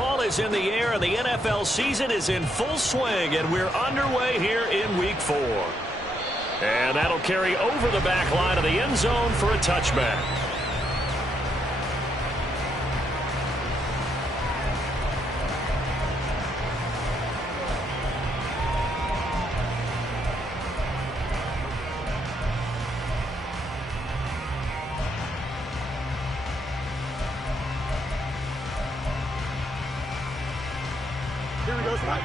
Fall is in the air, and the NFL season is in full swing, and we're underway here in Week 4. And that'll carry over the back line of the end zone for a touchback. Here we go, Spike.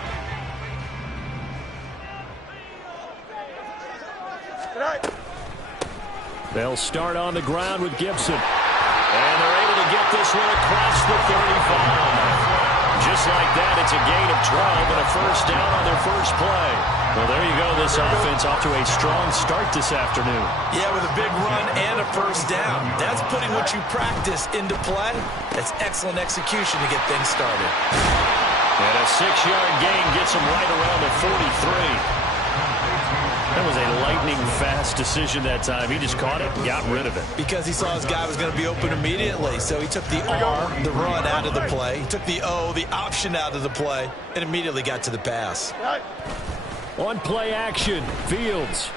They'll start on the ground with Gibson. And they're able to get this one across the 35. Just like that, it's a gain of 12 and a first down on their first play. Well, there you go. This offense off to a strong start this afternoon. Yeah, with a big run and a first down. That's putting what you practice into play. That's excellent execution to get things started. And a 6-yard gain gets him right around the 43. That was a lightning-fast decision that time. He just caught it and got rid of it. Because he saw his guy was going to be open immediately. So he took the R, the run, out of the play. He took the O, the option, out of the play, and immediately got to the pass. On play action, Fields.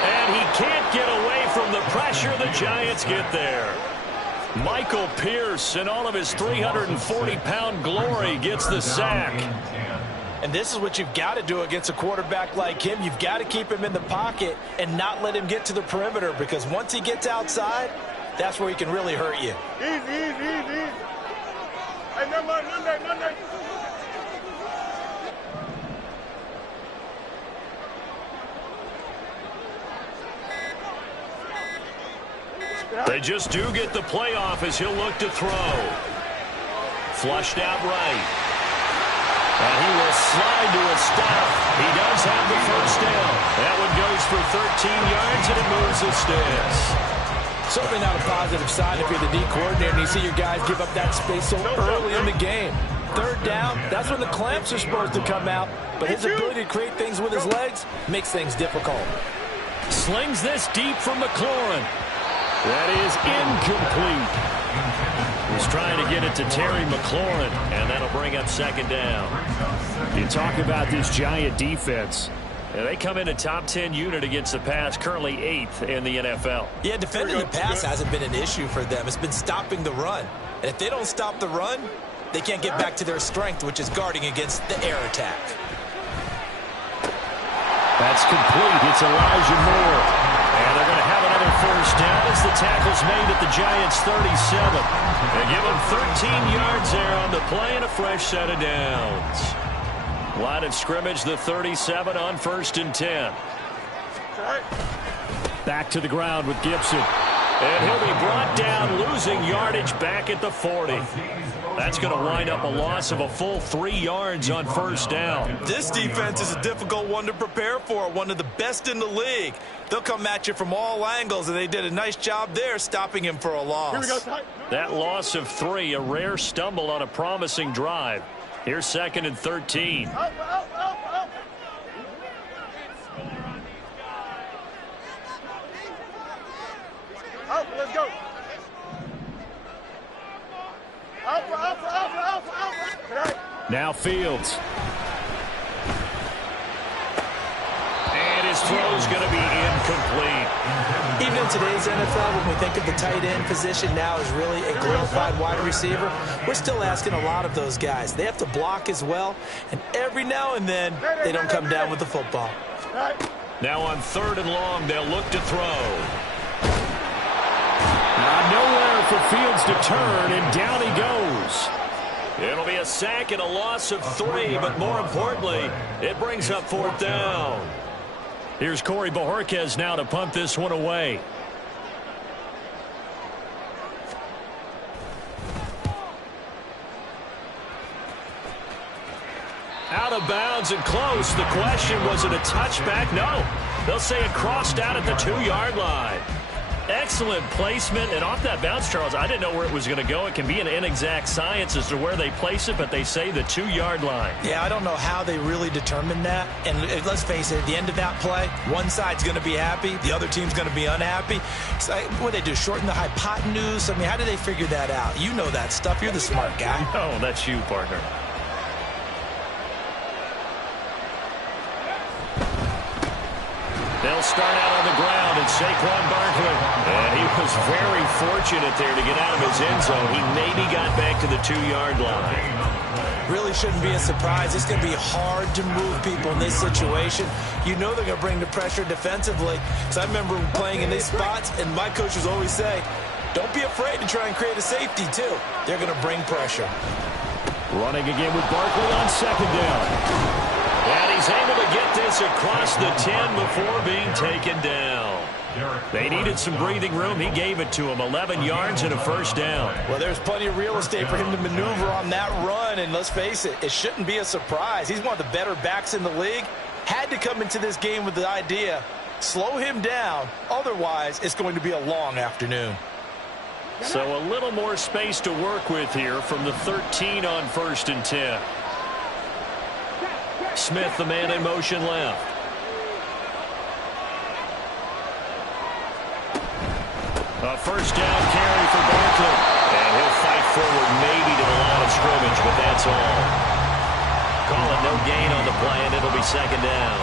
And he can't get away from the pressure. The Giants get there. Michael Pierce, in all of his 340-pound glory, gets the sack. And this is what you've got to do against a quarterback like him. You've got to keep him in the pocket and not let him get to the perimeter, because once he gets outside, that's where he can really hurt you. Easy. Hey, Monday. They just do get the play off as he'll look to throw. Flushed out right. And he will slide to a stop. He does have the first down. That one goes for 13 yards, and it moves the sticks. Certainly not a positive sign if you're the D coordinator and you see your guys give up that space so early in the game. Third down, that's when the clamps are supposed to come out. But his ability to create things with his legs makes things difficult. Slings this deep from McLaurin. That is incomplete. He's trying to get it to Terry McLaurin, and that'll bring up second down. You talk about this Giant defense. They come in a top 10 unit against the pass, currently 8th in the NFL. Yeah, defending the pass hasn't been an issue for them. It's been stopping the run. And if they don't stop the run, they can't get back to their strength, which is guarding against the air attack. That's complete. It's Elijah Moore. And they're going to have another first down as the tackle's made at the Giants' 37. They give them 13 yards there on the play and a fresh set of downs. Line of scrimmage, the 37 on 1st and 10. Back to the ground with Gibson. And he'll be brought down, losing yardage back at the 40. That's going to wind up a loss of a full 3 yards on first down. This defense is a difficult one to prepare for, one of the best in the league. They'll come at you from all angles, and they did a nice job there stopping him for a loss. That loss of 3, a rare stumble on a promising drive. Here's 2nd and 13. Let's go. Now Fields. And his throw's going to be incomplete. Even in today's NFL, when we think of the tight end position now as really a glorified wide receiver, we're still asking a lot of those guys. They have to block as well, and every now and then they don't come down with the football. Now on 3rd and long, they'll look to throw. Nowhere for Fields to turn, and down he goes. It'll be a sack and a loss of 3, but more importantly, it brings up 4th down. Here's Corey Bojorquez now to punt this one away. Out of bounds and close. The question, was it a touchback? No. They'll say it crossed out at the 2-yard line. Excellent placement, and off that bounce, Charles, I didn't know where it was going to go. It can be an inexact science as to where they place it, but they say the 2-yard line. Yeah, I don't know how they really determined that. And let's face it, at the end of that play, one side's going to be happy, the other team's going to be unhappy. It's like, what do they do, shorten the hypotenuse? I mean, how do they figure that out? You know that stuff. You're the smart guy. No, that's you, partner. They'll start out on the ground, and Saquon Barkley. And he was very fortunate there to get out of his end zone. He maybe got back to the 2-yard line. Really shouldn't be a surprise. It's going to be hard to move people in this situation. You know they're going to bring the pressure defensively. So I remember playing in these spots, and my coaches always say, don't be afraid to try and create a safety, too. They're going to bring pressure. Running again with Barkley on 2nd down. And he's able to get this across the 10 before being taken down. They needed some breathing room. He gave it to him. 11 yards and a 1st down. Well, there's plenty of real estate for him to maneuver on that run. And let's face it, it shouldn't be a surprise. He's one of the better backs in the league. Had to come into this game with the idea, slow him down. Otherwise, it's going to be a long afternoon. So a little more space to work with here from the 13 on 1st and 10. Smith, the man in motion left. A 1st down carry for Barkley. And he'll fight forward maybe to the line of scrimmage, but that's all. Call it no gain on the play, and it'll be 2nd down.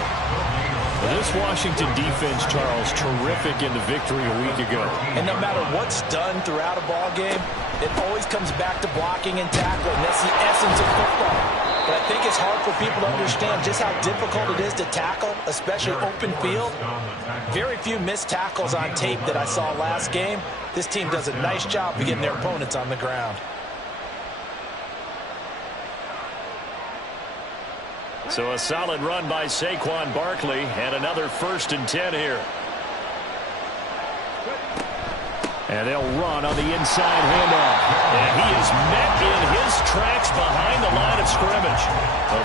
Well, this Washington defense, Charles, terrific in the victory a week ago. And no matter what's done throughout a ball game, it always comes back to blocking and tackling. That's the essence of football. But I think it's hard for people to understand just how difficult it is to tackle, especially open field. Very few missed tackles on tape that I saw last game. This team does a nice job of getting their opponents on the ground. So a solid run by Saquon Barkley, and another 1st and 10 here. And they'll run on the inside handoff. And he is met in his tracks behind the line of scrimmage.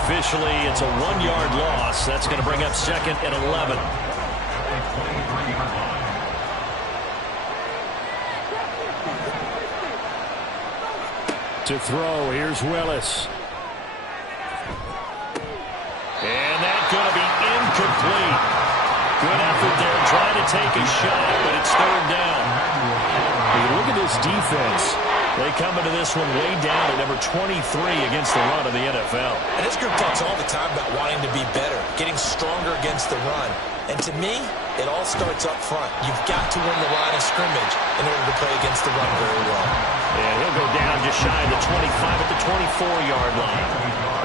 Officially, it's a 1-yard loss. That's going to bring up 2nd and 11. To throw, here's Willis. And that's going to be incomplete. Good effort there, trying to take a shot, but it's 3rd down. Look at this defense. They come into this one way down at number 23 against the run of the NFL. And this group talks all the time about wanting to be better, getting stronger against the run. And to me, it all starts up front. You've got to win the line of scrimmage in order to play against the run very well. And he'll go down just shy of the 25 at the 24-yard line.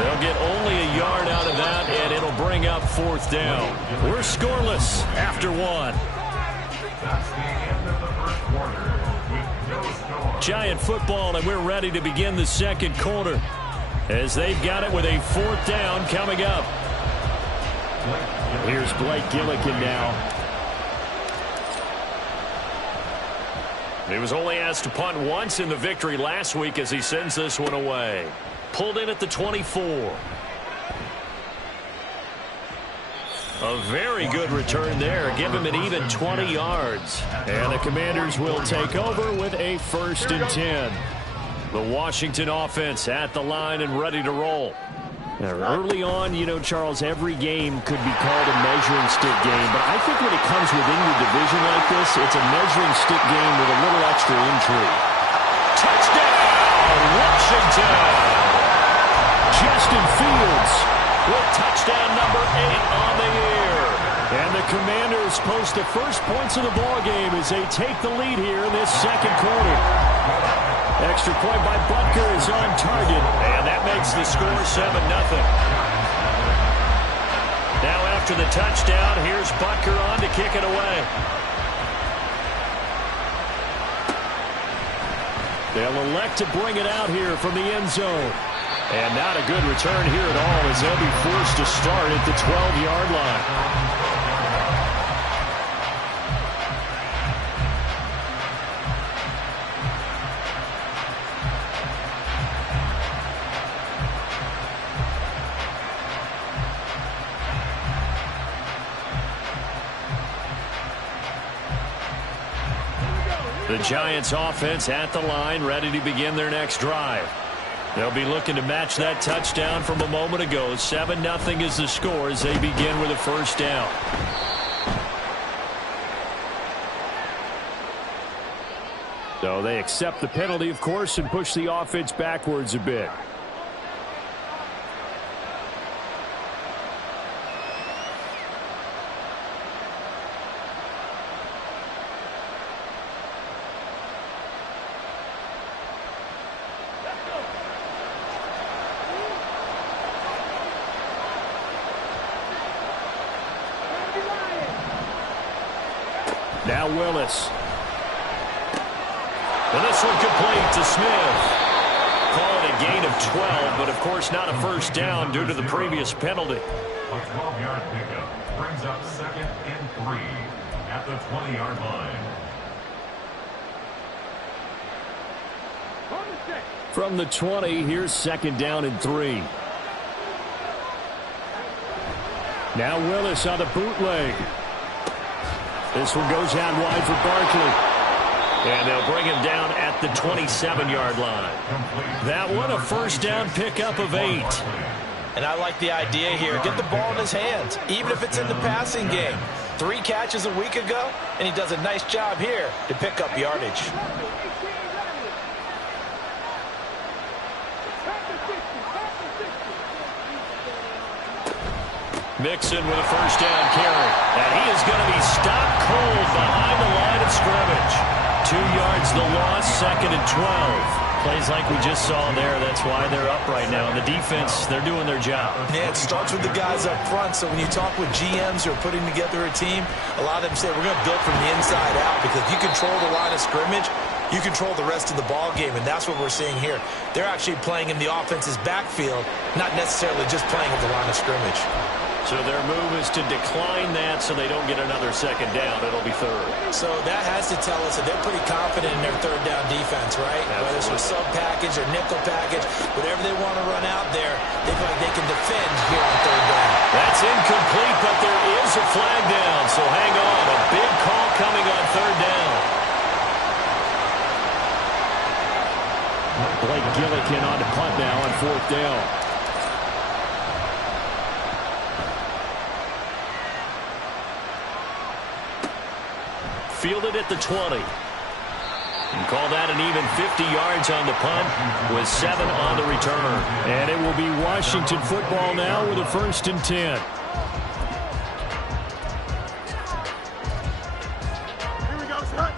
They'll get only a yard out of that, and it'll bring up 4th down. We're scoreless after 1. Giant football, and we're ready to begin the 2nd quarter as they've got it with a 4th down coming up. Here's Blake Gillikin now. He was only asked to punt once in the victory last week as he sends this one away. Pulled in at the 24. A very good return there. Give him an even 20 yards. And the Commanders will take over with a 1st and 10. The Washington offense at the line and ready to roll. Now, early on, you know, Charles, every game could be called a measuring stick game. But I think when it comes within your division like this, it's a measuring stick game with a little extra intrigue. Touchdown, Washington! Justin Fields with touchdown number 8 on the year. And the Commanders post the first points of the ball game as they take the lead here in this 2nd quarter. Extra point by Butker is on target, and that makes the score 7-0. Now after the touchdown, here's Butker on to kick it away. They'll elect to bring it out here from the end zone. And not a good return here at all as they'll be forced to start at the 12-yard line. The Giants offense at the line, ready to begin their next drive. They'll be looking to match that touchdown from a moment ago. 7-0 is the score as they begin with a first down. So they accept the penalty, of course, and push the offense backwards a bit. Now Willis. And this one complete to Smith. Call it a gain of 12, but of course not a first down due to the previous penalty. A 12-yard pickup brings up 2nd and 3 at the 20-yard line. From the 20, here's 2nd down and 3. Now Willis on the bootleg. This one goes out wide for Barkley. And they'll bring him down at the 27-yard line. That one a first down pickup of 8. And I like the idea here. Get the ball in his hands, even if it's in the passing game. 3 catches a week ago, and he does a nice job here to pick up yardage. Mixon with a first down carry. And he is going to be stopped cold behind the line of scrimmage. 2 yards the loss, 2nd and 12. Plays like we just saw there. That's why they're up right now. And the defense, they're doing their job. Yeah, it starts with the guys up front. So when you talk with GMs who are putting together a team, a lot of them say we're going to build from the inside out, because if you control the line of scrimmage, you control the rest of the ball game, and that's what we're seeing here. They're actually playing in the offense's backfield, not necessarily just playing at the line of scrimmage. So their move is to decline that so they don't get another 2nd down. It'll be 3rd. So that has to tell us that they're pretty confident in their 3rd down defense, right? Absolutely. Whether it's a sub package or nickel package, whatever they want to run out there, they feel like they can defend here on 3rd down. That's incomplete, but there is a flag down. So hang on. A big call coming on 3rd down. Blake Gillikin on to punt now on 4th down. Fielded at the 20. And call that an even 50 yards on the punt with 7 on the return. And it will be Washington football now with a 1st and 10. Here we go, son.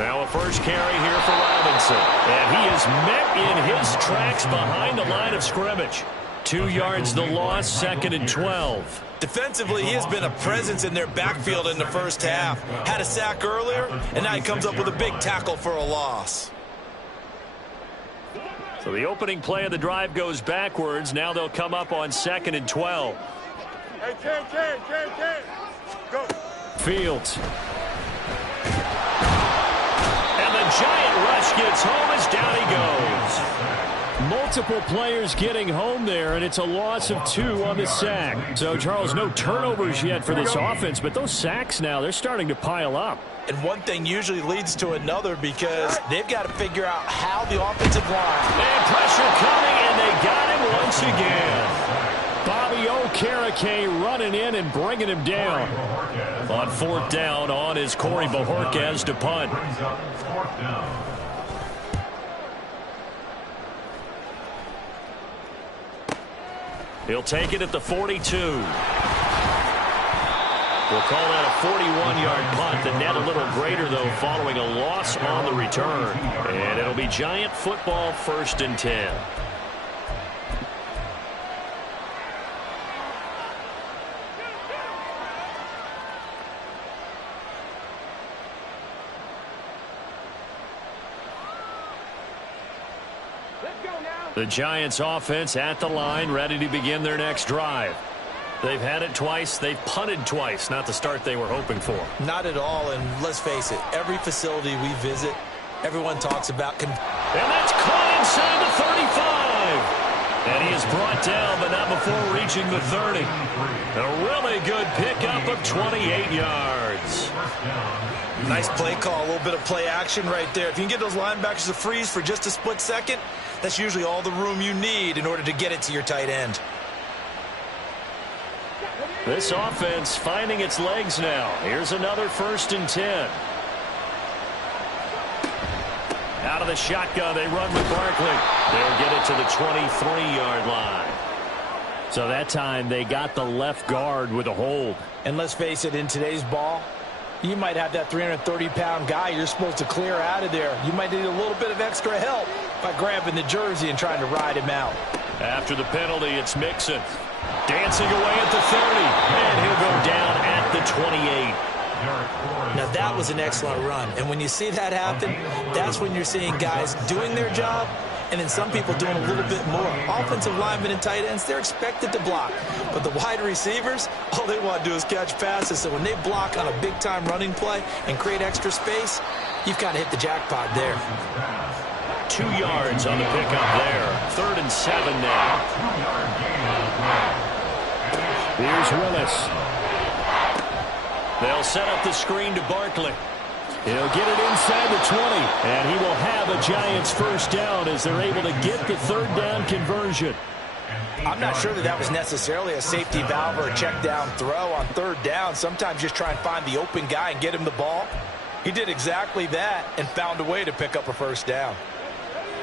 Now a first carry here for Robinson. And he is met in his tracks behind the line of scrimmage. 2 yards the loss, 2nd and 12. Defensively, he has been a presence in their backfield in the first half. Had a sack earlier, and now he comes up with a big tackle for a loss. So the opening play of the drive goes backwards. Now they'll come up on 2nd and 12. Hey, Ken. Go. Fields. And the giant rush gets home as down he goes. Multiple players getting home there, and it's a loss of 2 on the sack. So, Charles, no turnovers yet for this offense, but those sacks now, they're starting to pile up. And one thing usually leads to another, because they've got to figure out how the offensive line. And pressure coming, and they got him once again. Bobby Okereke running in and bringing him down. On 4th down, on is Corey Bojorquez to punt. Brings up 4th down. He'll take it at the 42. We'll call that a 41-yard punt. The net a little greater, though, following a loss on the return. And it'll be Giant football, 1st and 10. The Giants offense at the line, ready to begin their next drive. They've had it twice. They've punted twice. Not the start they were hoping for. Not at all, and let's face it, every facility we visit, everyone talks about. And that's caught inside the 35. And he is brought down, but not before reaching the 30. A really good pickup of 28 yards. Nice play call, a little bit of play action right there. If you can get those linebackers to freeze for just a split second, that's usually all the room you need in order to get it to your tight end. This offense finding its legs now. Here's another 1st and 10. Out of the shotgun, they run with Barkley. They'll get it to the 23-yard line. So that time they got the left guard with a hold. And let's face it, in today's ball, you might have that 330-pound guy you're supposed to clear out of there. You might need a little bit of extra help by grabbing the jersey and trying to ride him out. After the penalty, it's Mixon. Dancing away at the 30. And he'll go down at the 28. Now that was an excellent run. And when you see that happen, that's when you're seeing guys doing their job and then some people doing a little bit more. Offensive linemen and tight ends, they're expected to block. But the wide receivers, all they want to do is catch passes. So when they block on a big-time running play and create extra space, you've kind of hit the jackpot there. 2 yards on the pickup there. 3rd and 7 now. Here's Willis. They'll set up the screen to Barkley. He'll get it inside the 20, and he will have a Giants 1st down as they're able to get the 3rd down conversion. I'm not sure that was necessarily a safety valve or a check down throw on 3rd down. Sometimes just try and find the open guy and get him the ball. He did exactly that and found a way to pick up a 1st down.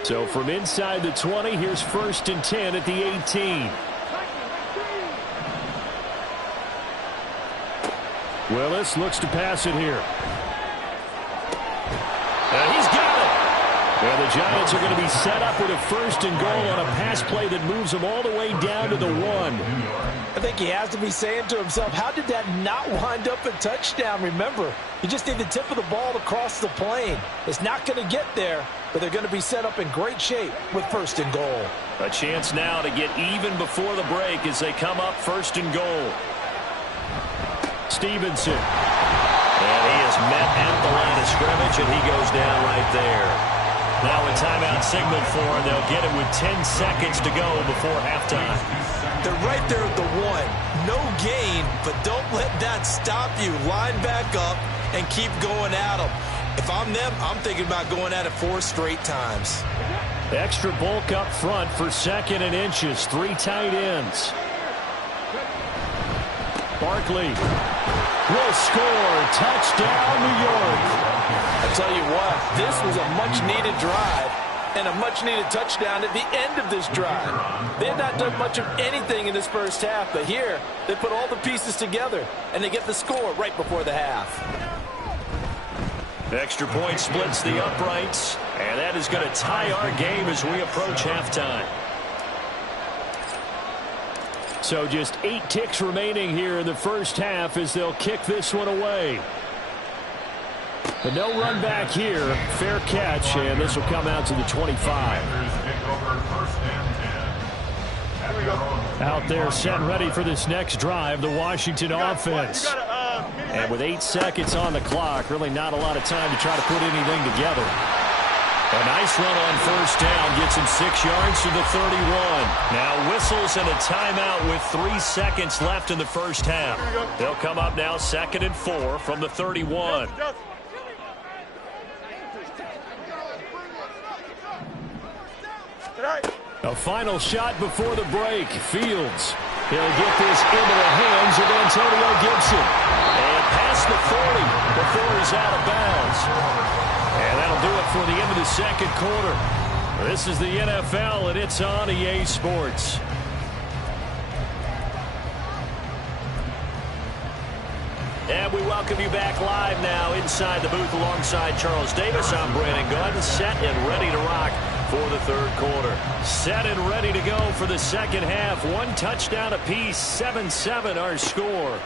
So from inside the 20, here's 1st and 10 at the 18. Willis looks to pass it here. And he's got it. Well, the Giants are going to be set up with a 1st and goal on a pass play that moves them all the way down to the 1. I think he has to be saying to himself, how did that not wind up a touchdown? Remember, you just need the tip of the ball to cross the plane. It's not going to get there, but they're going to be set up in great shape with 1st and goal. A chance now to get even before the break as they come up 1st and goal. Stevenson. And he is met at the line of scrimmage, and he goes down right there. Now a timeout signaled for, and they'll get it with 10 seconds to go before halftime. They're right there at the 1. No gain, but don't let that stop you. Line back up and keep going at them. If I'm them, I'm thinking about going at it 4 straight times. Extra bulk up front for 2nd and inches. 3 tight ends. Barkley will score. Touchdown, New York. I tell you what, this was a much-needed drive and a much-needed touchdown at the end of this drive. They had not done much of anything in this 1st half, but here they put all the pieces together, and they get the score right before the half. Extra point splits the uprights, and that is going to tie our game as we approach halftime. So just 8 ticks remaining here in the 1st half as they'll kick this one away. But no run back here. Fair catch, and this will come out to the 25. Out there set and ready for this next drive, the Washington offense. And with 8 seconds on the clock, really not a lot of time to try to put anything together. A nice run on 1st down, gets him 6 yards to the 31. Now whistles and a timeout with 3 seconds left in the 1st half. They'll come up now 2nd and 4 from the 31. A final shot before the break. Fields. He'll get this into the hands of Antonio Gibson. And past the 40 before he's out of bounds. And that'll do it for the end of the 2nd quarter. This is the NFL, and it's on EA Sports. And we welcome you back live now inside the booth alongside Charles Davis. I'm Brandon Gunn, set and ready to rock for the 3rd quarter. Set and ready to go for the 2nd half. 1 touchdown apiece, 7-7 our score.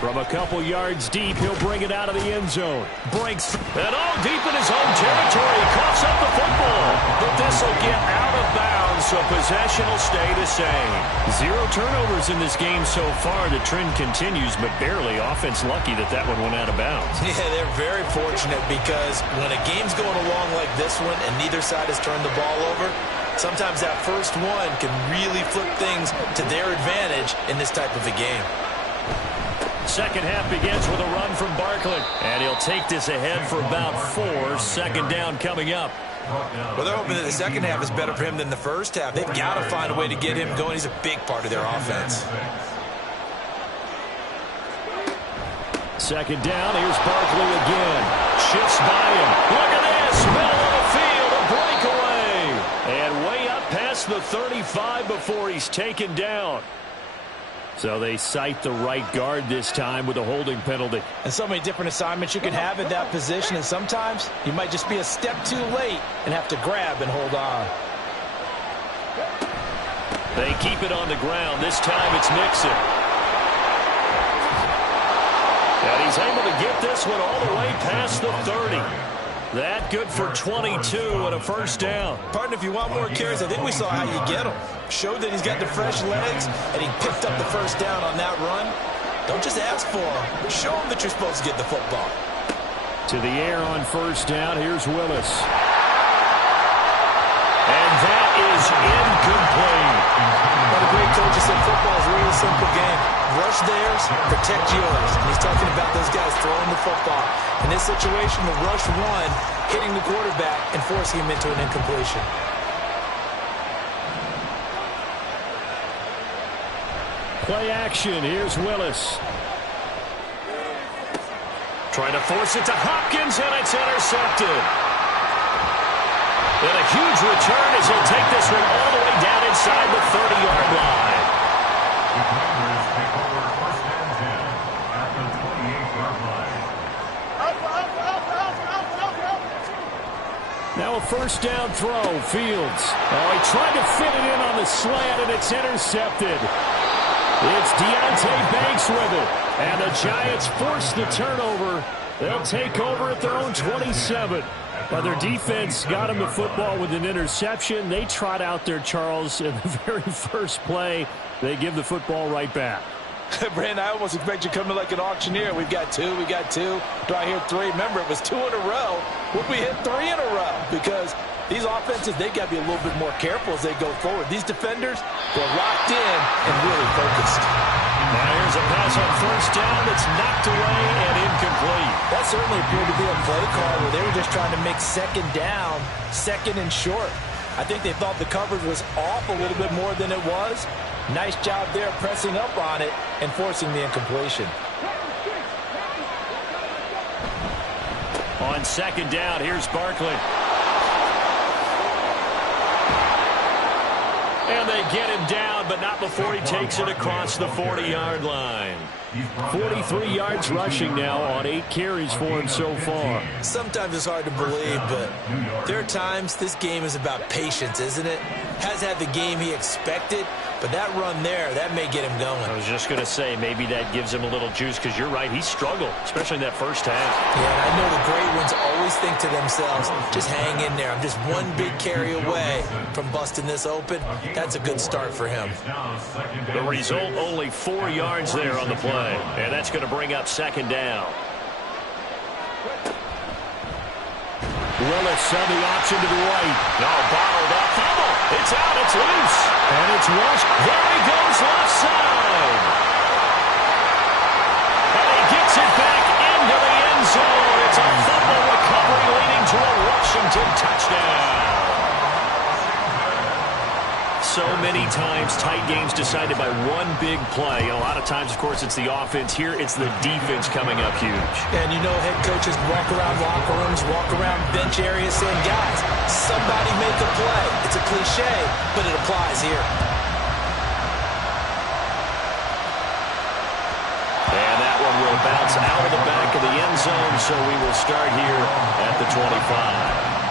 From a couple yards deep, he'll bring it out of the end zone. Breaks, and all deep in his own territory. He coughs up the football. But this will get out of bounds, so possession will stay the same. 0 turnovers in this game so far. The trend continues, but barely. Offense lucky that one went out of bounds. Yeah, they're very fortunate because when a game's going along like this one and neither side has turned the ball over, Sometimes that first one can really flip things to their advantage in this type of a game. Second half begins with a run from Barkley. And he'll take this ahead for about 4. Second down coming up. Well, they're hoping that the second half is better for him than the first half. They've got to find a way to get him going. He's a big part of their offense. Second down, here's Barkley again. Shifts by him. Look at this, middle of the field, a breakaway. And way up past the 35 before he's taken down. So they cite the right guard this time with a holding penalty. And so many different assignments you can have at that position, and sometimes you might just be a step too late and have to grab and hold on. They keep it on the ground. This time it's Nixon. And he's able to get this one all the way past the 30. That good for 22 and a first down. Partner, if you want more carries, I think we saw how you get them. Showed that he's got the fresh legs, and he picked up the first down on that run. Don't just ask for him. Show him that you're supposed to get the football. To the air on first down. Here's Willis. And that is incomplete. What a great coach said, football is really a simple game. Rush theirs, protect yours. And he's talking about those guys throwing the football. In this situation, the rush one, hitting the quarterback and forcing him into an incompletion. Play action. Here's Willis. Trying to force it to Hopkins, and it's intercepted. And a huge return as he'll take this one all the way down inside the 30-yard line. The Commanders take over first and 10 at the 28-yard line. Now a first down throw. Fields. Oh, he tried to fit it in on the slant, and it's intercepted. It's Deontay Banks with it. And the Giants force the turnover. They'll take over at their own 27. Well, their defense got him the football with an interception. They trot out there, Charles, in the very first play. They give the football right back. Brandon, I almost expect you coming like an auctioneer. We've got two. Do I hear 3? Remember, it was 2 in a row. Would we hit 3 in a row? Because these offenses, they've got to be a little bit more careful as they go forward. These defenders, they're locked in and really focused. Now here's a pass on first down that's knocked away and incomplete. That certainly appeared to be a play call where they were just trying to make second down, second and short. I think they thought the coverage was off a little bit more than it was. Nice job there pressing up on it and forcing the incompletion. On second down, here's Barkley. And they get him down, but not before he takes it across the 40-yard line. 43 yards rushing now on 8 carries for him so far. Sometimes it's hard to believe, but there are times this game is about patience, isn't it? Has had the game he expected, but that run there, that may get him going. I was just going to say, maybe that gives him a little juice, because you're right, he struggled, especially in that first half. Yeah, and I know the great ones always think to themselves, just hang in there. I'm just one big carry away from busting this open. That's a good start for him. The result, only 4 yards there on the play, and that's going to bring up second down. Willis on the option to the right. No, bottled up. Fumble. It's out. It's loose. And it's rushed. There he goes left side. And he gets it back into the end zone. It's a fumble recovery leading to a Washington touchdown. So many times tight games decided by one big play. A lot of times, of course, it's the offense. Here, it's the defense coming up huge. And you know head coaches walk around locker rooms, walk around bench areas saying, guys, somebody make a play. It's a cliche, but it applies here. And that one will bounce out of the back of the end zone, so we will start here at the 25.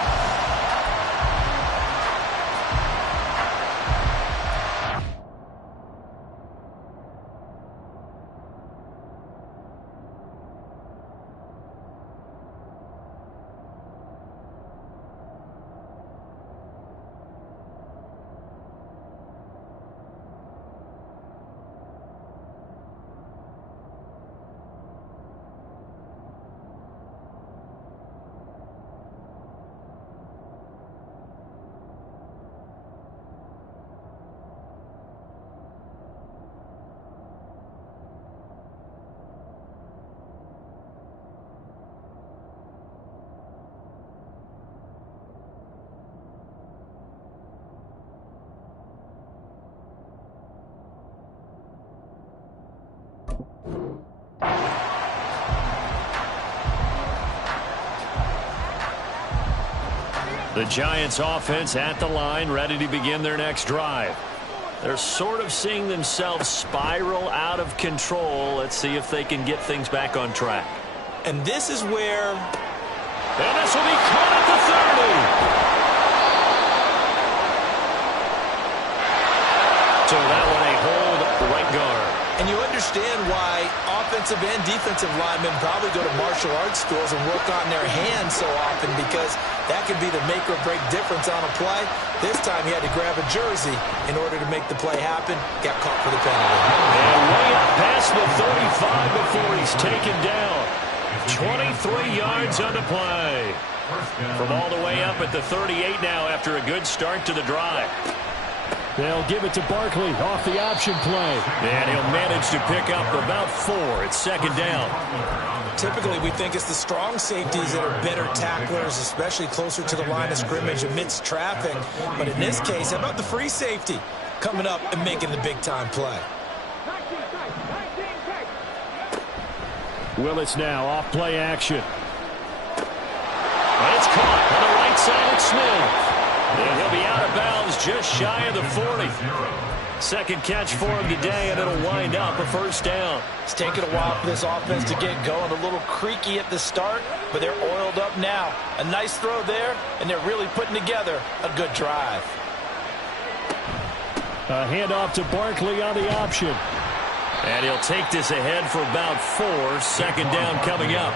The Giants offense at the line, ready to begin their next drive. They're sort of seeing themselves spiral out of control. Let's see if they can get things back on track. And this is where... And this will be caught at the 30. So that one a hold right guard. And you understand why offensive and defensive linemen probably go to martial arts schools and work on their hands so often, because that could be the make or break difference on a play. This time he had to grab a jersey in order to make the play happen. Got caught for the penalty. And way up past the 35 before he's taken down. 23 yards on the play. From all the way up at the 38 now after a good start to the drive. They'll give it to Barkley off the option play. And he'll manage to pick up about 4. It's second down. Typically, we think it's the strong safeties that are better tacklers, especially closer to the line of scrimmage amidst traffic. But in this case, how about the free safety coming up and making the big-time play? Willis now off play action. And it's caught on the right side at Smith. And he'll be out of bounds just shy of the 40. Second catch for him today, and it'll wind up a first down. It's taken a while for this offense to get going. A little creaky at the start, but they're oiled up now. A nice throw there, and they're really putting together a good drive. A handoff to Barkley on the option. And he'll take this ahead for about 4. Second down coming up.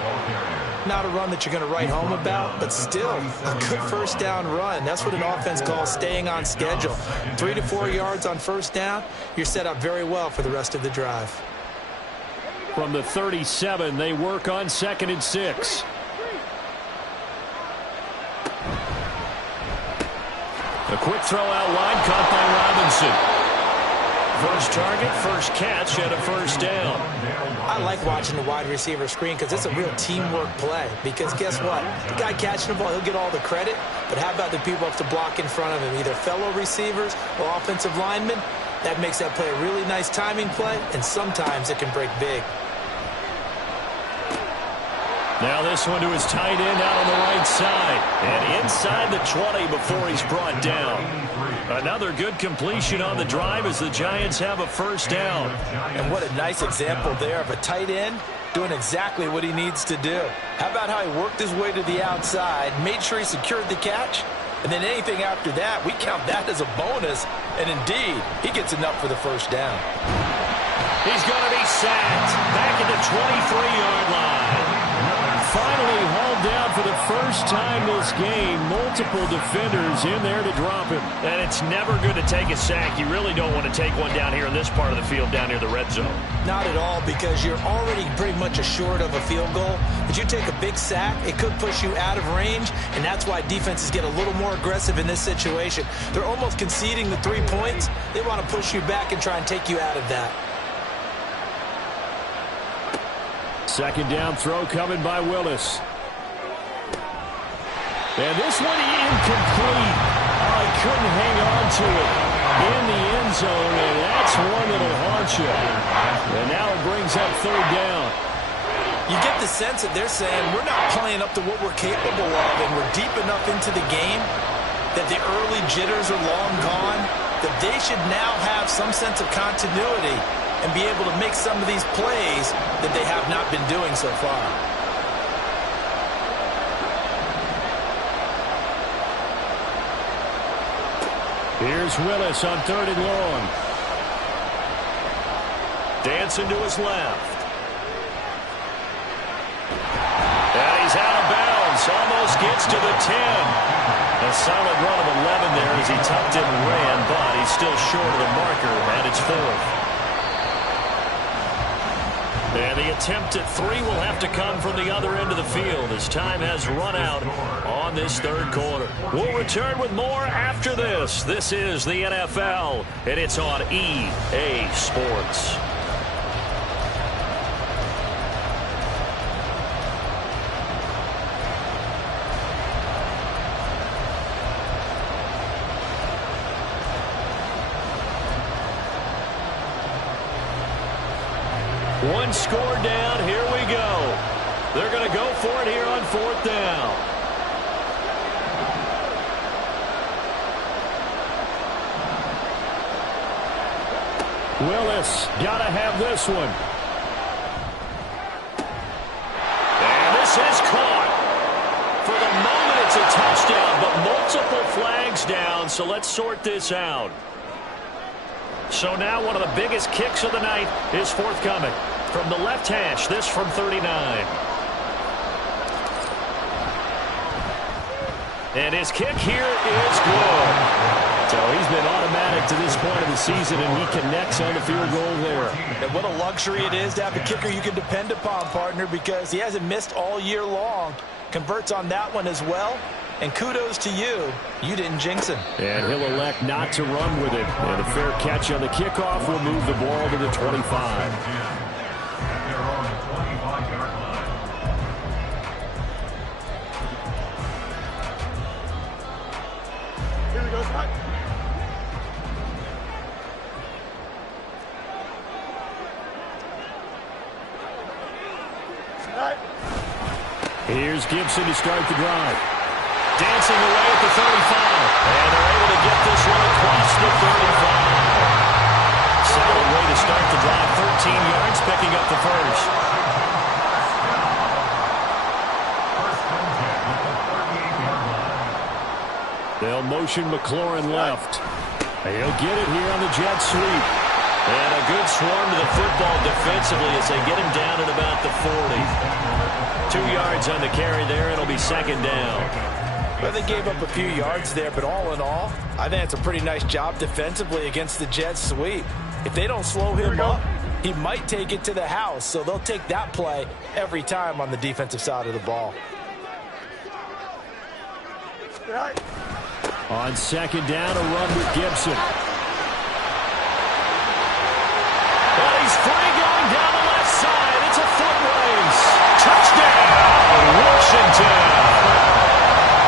Not a run that you're going to write home about, but still a good first down run. That's what an offense calls staying on schedule. 3 to 4 yards on first down, you're set up very well for the rest of the drive. From the 37, they work on 2nd and 6. A quick throw out wide, caught by Robinson. First target, first catch, and a first down. I like watching the wide receiver screen because it's a real teamwork play. Because guess what? The guy catching the ball, he'll get all the credit. But how about the people up to block in front of him, either fellow receivers or offensive linemen? That makes that play a really nice timing play, and sometimes it can break big. Now this one to his tight end out on the right side. And inside the 20 before he's brought down. Another good completion on the drive as the Giants have a first down. And what a nice example there of a tight end doing exactly what he needs to do. How about how he worked his way to the outside, made sure he secured the catch, and then anything after that, we count that as a bonus. And indeed, he gets enough for the first down. He's going to be sacked back at the 23-yard line. Finally hauled down for the first time this game. Multiple defenders in there to drop him. And it's never good to take a sack. You really don't want to take one down here in this part of the field, down near the red zone. Not at all, because you're already pretty much assured of a field goal. But you take a big sack, it could push you out of range, and that's why defenses get a little more aggressive in this situation. They're almost conceding the 3 points. They want to push you back and try and take you out of that. Second down throw coming by Willis. And this one incomplete. Oh, he couldn't hang on to it in the end zone, and that's one that'll haunt you. And now it brings up third down. You get the sense that they're saying we're not playing up to what we're capable of, and we're deep enough into the game that the early jitters are long gone, that they should now have some sense of continuity and be able to make some of these plays that they have not been doing so far. Here's Willis on 3rd and long. Dancing to his left. And he's out of bounds. Almost gets to the 10. A solid run of 11 there as he tucked it and ran, but he's still short of the marker, and it's 4th. And the attempt at 3 will have to come from the other end of the field as time has run out on this third quarter. We'll return with more after this. This is the NFL, and it's on EA Sports. One score down. Here we go. They're going to go for it here on 4th down. Willis got to have this one. And this is caught. For the moment, it's a touchdown, but multiple flags down, so let's sort this out. So now one of the biggest kicks of the night is forthcoming. From the left hash, this from 39. And his kick here is good. So he's been automatic to this point of the season, and he connects on the field goal there. And what a luxury it is to have a kicker you can depend upon, partner, because he hasn't missed all year long. Converts on that one as well. And kudos to you. You didn't jinx him. And he'll elect not to run with it. And a fair catch on the kickoff will move the ball to the 25. Here we go, Scott. Here's Gibson to start the drive. Dancing away at the 35. And they're able to get this one across the 35. Solid way to start the drive. 13 yards, picking up the first. They'll motion McLaurin left. He'll get it here on the jet sweep. And a good swarm to the football defensively as they get him down at about the 40. 2 yards on the carry there. It'll be 2nd down. Well, they gave up a few yards there, but all in all, I think it's a pretty nice job defensively against the jet sweep. If they don't slow him up, he might take it to the house, so they'll take that play every time on the defensive side of the ball. On 2nd down, a run with Gibson. Well, he's free going down the left side. It's a foot race. Touchdown, Washington.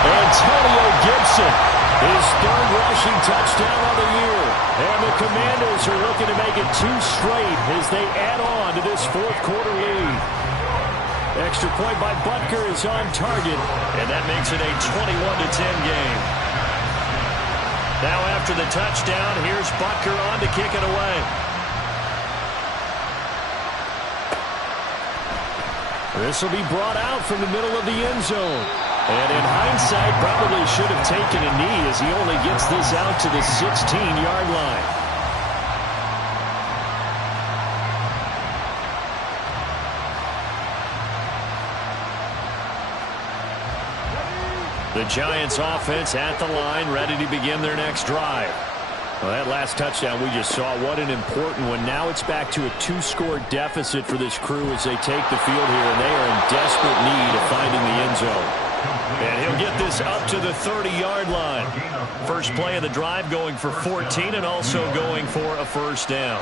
Antonio Gibson, his 3rd rushing touchdown of the year. And the Commanders are looking to make it 2 straight as they add on to this 4th quarter lead. Extra point by Butker is on target. And that makes it a 21-10 game. Now after the touchdown, here's Butker on to kick it away. This will be brought out from the middle of the end zone. And in hindsight, probably should have taken a knee as he only gets this out to the 16-yard line. The Giants offense at the line, ready to begin their next drive. Well, that last touchdown we just saw, what an important one. Now it's back to a 2-score deficit for this crew as they take the field here, and they are in desperate need of finding the end zone. And he'll get this up to the 30-yard line. First play of the drive going for 14 and also going for a 1st down.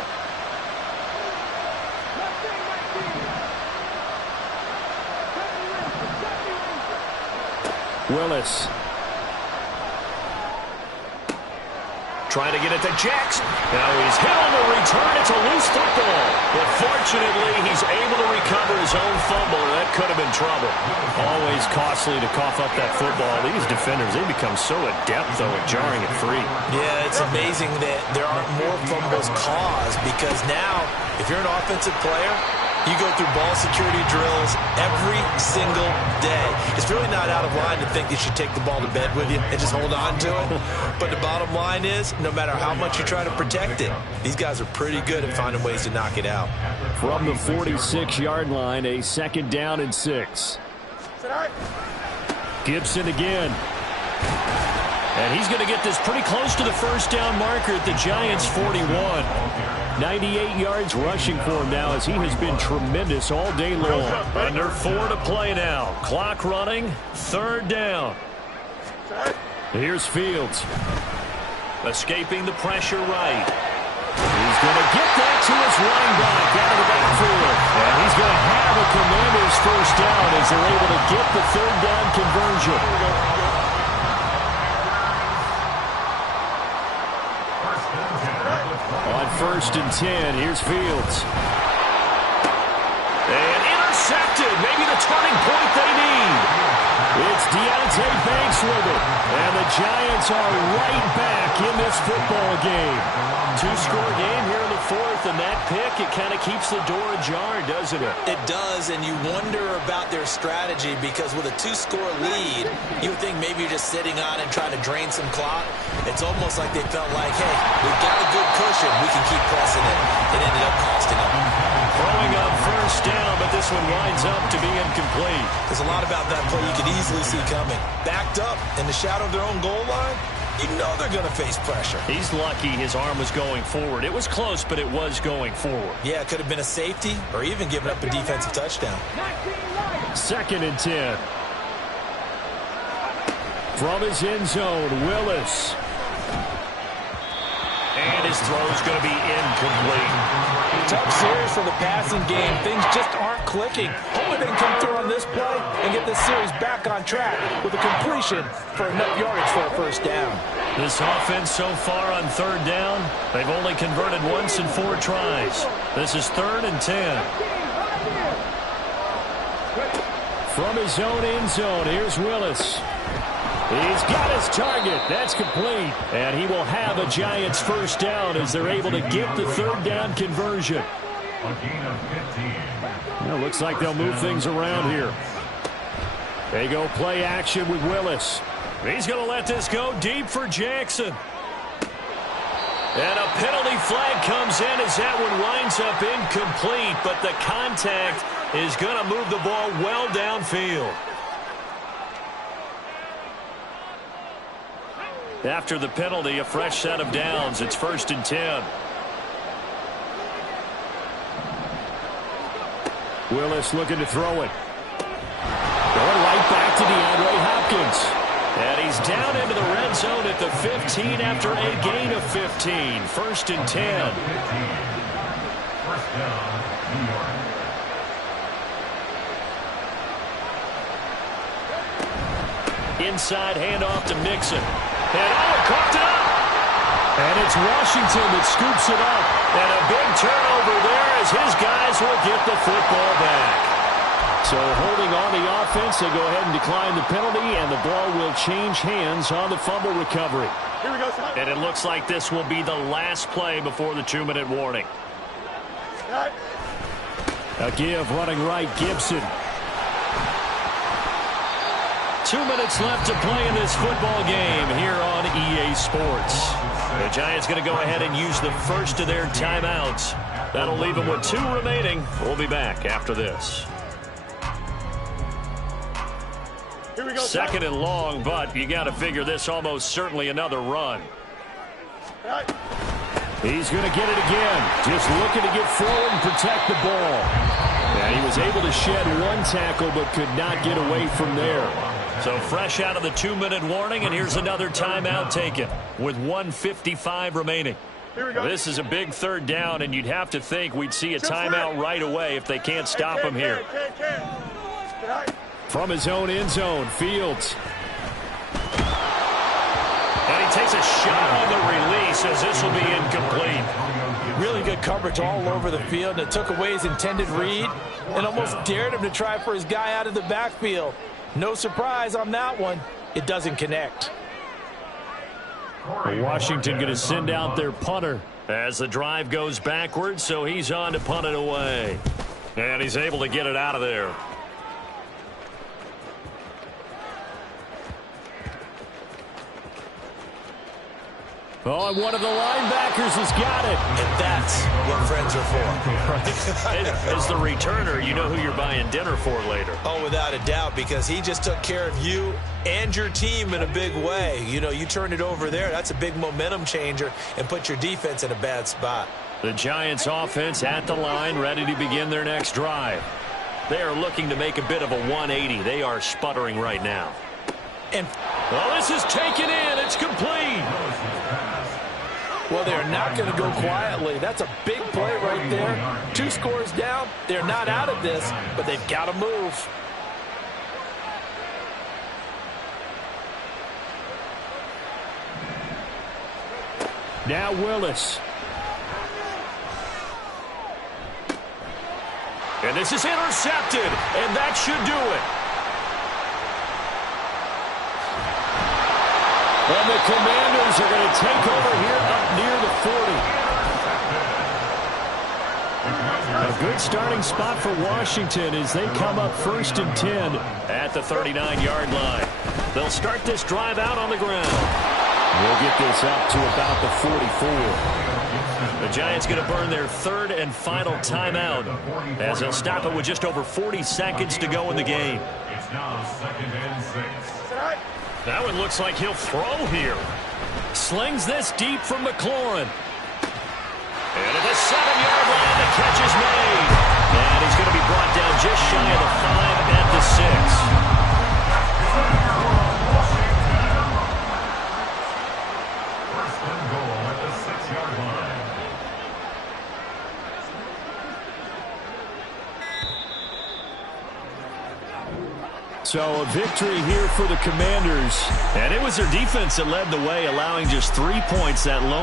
Willis. Trying to get it to Jackson. Now he's hit on the return. It's a loose football. But fortunately, he's able to recover his own fumble, or that could have been trouble. Always costly to cough up that football. These defenders, they become so adept, though, at jarring it free. Yeah, it's amazing that there aren't more fumbles caused because now, if you're an offensive player, you go through ball security drills every single day. It's really not out of line to think you should take the ball to bed with you and just hold on to it. But the bottom line is, no matter how much you try to protect it, these guys are pretty good at finding ways to knock it out. From the 46-yard line, a 2nd down and 6. Gibson again. And he's going to get this pretty close to the 1st down marker at the Giants' 41. 98 yards rushing for him now as he has been tremendous all day long. Under 4 to play now. Clock running. 3rd down. Here's Fields. Escaping the pressure right. He's going to get that to his running back out of the backfield. And he's going to have a Commanders 1st down as they're able to get the 3rd down conversion. On 1st and 10, here's Fields. Dante Banks with it. And the Giants are right back in this football game. Two-score game here in the fourth, and that pick, it kind of keeps the door ajar, doesn't it? It does, and you wonder about their strategy because with a two-score lead, you would think maybe you're just sitting on and trying to drain some clock. It's almost like they felt like, hey, we've got a good cushion. We can keep pressing it. It ended up costing them. Throwing on first down, but this one winds up to be incomplete. There's a lot about that play you could easily see coming. Backed up in the shadow of their own goal line, you know they're going to face pressure. He's lucky his arm was going forward. It was close, but it was going forward. Yeah, it could have been a safety or even given up a defensive touchdown. 2nd and 10. From his end zone, Willis. And his throw's going to be incomplete. Tough series for the passing game. Things just aren't clicking. Hopefully they can come through on this play and get this series back on track with a completion for enough yardage for a first down. This offense so far on 3rd down, they've only converted once in 4 tries. This is 3rd and 10. From his own end zone, here's Willis. He's got his target. That's complete. And he will have a Giants first down as they're able to get the 3rd down conversion. A gain of 15. Well, looks like they'll move things around here. They go play action with Willis. He's going to let this go deep for Jackson. And a penalty flag comes in as that one winds up incomplete, but the contact is going to move the ball well downfield. After the penalty, a fresh set of downs. It's 1st and 10. Willis looking to throw it. Going right back to DeAndre Hopkins. And he's down into the red zone at the 15 after a gain of 15. 1st and 10. 15. First down, New York. Inside handoff to Mixon. And coughed it up. And it's Washington that scoops it up. And a big turnover there as his guys will get the football back. So holding on the offense, they go ahead and decline the penalty, and the ball will change hands on the fumble recovery. Here we go, son. And it looks like this will be the last play before the 2-minute warning. Right. A give running right, Gibson. 2 minutes left to play in this football game here on EA Sports. The Giants going to go ahead and use the first of their timeouts. That'll leave them with 2 remaining. We'll be back after this. Here we go, 2nd and long, but you got to figure this almost certainly another run. Right. He's going to get it again. Just looking to get forward and protect the ball. And he was able to shed 1 tackle but could not get away from there. So fresh out of the 2-minute warning, and here's another timeout taken with 1:55 remaining. Here we go. This is a big 3rd down, and you'd have to think we'd see a timeout right away if they can't stop him here. Right. From his own end zone, Fields. And he takes a shot on the release as this will be incomplete. Really good coverage all over the field. It took away his intended read and almost dared him to try for his guy out of the backfield. No surprise on that one. It doesn't connect. Washington going to send out their punter. As the drive goes backwards, so he's on to punt it away. And he's able to get it out of there. Oh, and one of the linebackers has got it. And that's what friends are for. As the returner, you know who you're buying dinner for later. Oh, without a doubt, because he just took care of you and your team in a big way. You know, you turned it over there. That's a big momentum changer and put your defense in a bad spot. The Giants offense at the line, ready to begin their next drive. They are looking to make a bit of a 180. They are sputtering right now. And well, this is taken in. It's complete. well, they're not going to go quietly. That's a big play right there. 2 scores down. They're not out of this, but they've got to move. Now Willis. And this is intercepted, and that should do it. And the Commanders are going to take over here up near the 40. A good starting spot for Washington as they come up 1st and 10 at the 39-yard line. They'll start this drive out on the ground. We'll get this up to about the 44. The Giants going to burn their 3rd and final timeout as they'll stop it with just over 40 seconds to go in the game. It's now 2nd and 6. That one looks like he'll throw here. Slings this deep from McLaurin. And at the 7-yard line, the catch is made. And he's going to be brought down just shy of the 5 at the 6. So a victory here for the Commanders. And it was their defense that led the way, allowing just 3 points. That lone